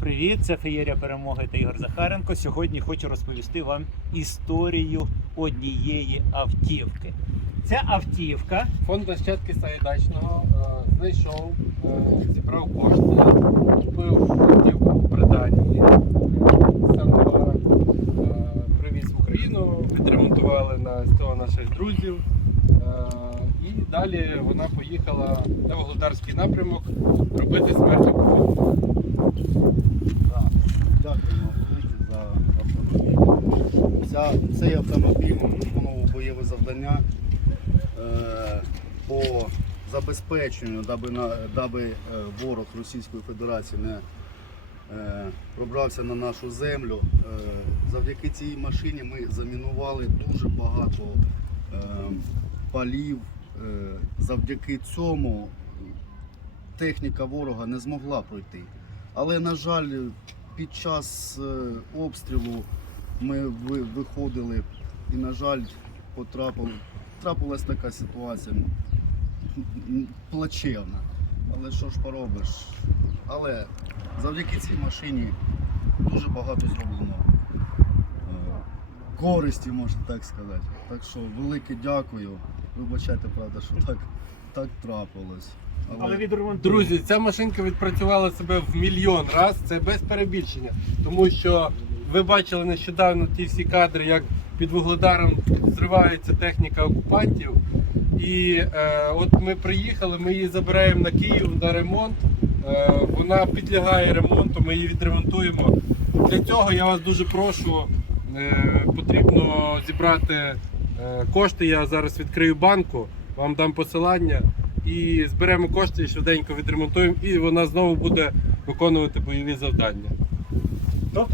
Привіт, це Феєрія Перемоги та Ігор Захаренко. Сьогодні хочу розповісти вам історію однієї автівки. Ця автівка Фонд нащадки Саїдачного е, знайшов, е, зібрав кошти, купив автівку в Британії, товар е, привіз в Україну, відремонтували на СТО наших друзів. Е, І далі вона поїхала на Володарський напрямок робити смерть Дякуємо за автомобіль. Цей автомобіль виконував бойове завдання е, по забезпеченню, даби, е, ворог Російської Федерації не е, пробрався на нашу землю. Завдяки цій машині ми замінували дуже багато полів. Е, завдяки цьому техніка ворога не змогла пройти. Але, на жаль, під час е, обстрілу ми виходили і, на жаль, потрапили, трапилась така ситуація плачевна. Але що ж поробиш? Але завдяки цій машині дуже багато зроблено е, користі, можна так сказати. Так що велике дякую. Вибачайте, правда, що так, так трапилось. Але відремонтуємо. Друзі, ця машинка відпрацювала себе в мільйон раз. Це без перебільшення. Тому що ви бачили нещодавно ті всі кадри, як під Вугледаром зривається техніка окупантів. І е, от ми приїхали, ми її забираємо на Київ на ремонт. Е, вона підлягає ремонту, ми її відремонтуємо. Для цього я вас дуже прошу. Е, потрібно зібрати е, кошти. Я зараз відкрию банку, вам дам посилання і зберемо кошти і швиденько відремонтуємо, і вона знову буде виконувати бойові завдання. Тобто